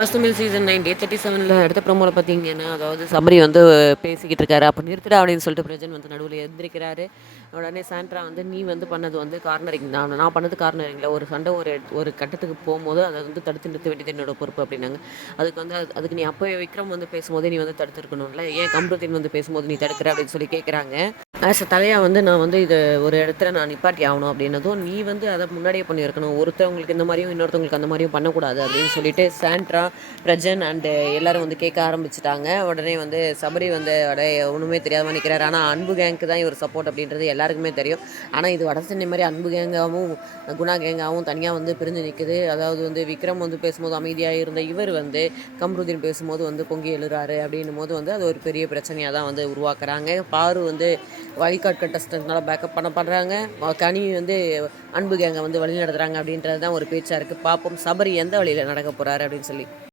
First Tamil season 9 டே 37ல அடுத்த ப்ரோமோல பார்த்தீங்கன்னா, அதாவது சபரி வந்து பேசிக்கிட்டு இருக்காரு. அப்ப நிறுத்துடா அப்படின்னு சொல்லிட்டு பிரஜன் வந்து நடுவுல எந்திரிக்கிறாரு. உடனே சாண்ட்ரா வந்து நீ வந்து பண்ணது வந்து கார்னரிங் தான். நான் பண்ணது கார்னரிங்ல ஒரு சண்டை ஒரு கட்டத்துக்கு போம்போது அத வந்து தடுத்து நிறுத்த வேண்டியது என்னோட பொறுப்பு அப்படின்னாங்க. அதுக்கு நீ அப்பவே விக்ரம் வந்து பேசும்போதே நீ வந்து தடுத்துருக்கணும்ல. ஏன் கம்ருதீன் வந்து பேசும்போது நீ தடுக்குற அப்படின்னு சொல்லி கேட்குறாங்க. ஆஸ் அ தலையா வந்து நான் வந்து இத ஒரு இடத்துல நான் நிப்பாட்டி ஆகணும் அப்படின்னதும், நீ வந்து அத முன்னாடியே பண்ணியிருக்கணும். ஒருத்தவங்களுக்கு இந்த மாரியும், இன்னொருத்தவங்களுக்கு அந்த மாரியும் பண்ணக்கூடாது அப்படின்னு சொல்லிட்டு சாண்ட்ரா, பிரஜன் அண்ட் எல்லாரும் வந்து கேட்க ஆரம்பிச்சுட்டாங்க. உடனே வந்து சபரி வந்து அட ஒண்ணுமே தெரியாம நிக்கிறாரு. ஆனா அன்பு கேங்க்கு தான் இவர் சப்போர்ட் அப்படின்றது எல்லாருக்குமே தெரியும். ஆனா இது வடசென்னை மாரி அன்பு கேங்காவும், குணா கேங்காவும் தனியா வந்து பிரிஞ்சு நிக்குது. அதாவது வந்து விக்ரம் வந்து பேசும்போது அமைதியா இருந்த இவர் வந்து கம்ருதீன் பேசும்போது வந்து பொங்கி எழுறாரு அப்படின்னும்போது வந்து அது ஒரு பெரிய பிரச்சனையா தான் வந்து உருவாக்குறாங்க. பாரு வந்து வைல்ட் கார்ட் கண்டஸ்டன்ட்னால பேக்கப் பண்றாங்க. கனி வந்து அன்பு கேங்க வந்து வழி நடத்துறாங்க அப்படின்றது தான் ஒரு பேச்சா இருக்கு. பார்ப்போம் சபரி எந்த வழியில நடக்க போறாரு அப்படின்னு சொல்லி.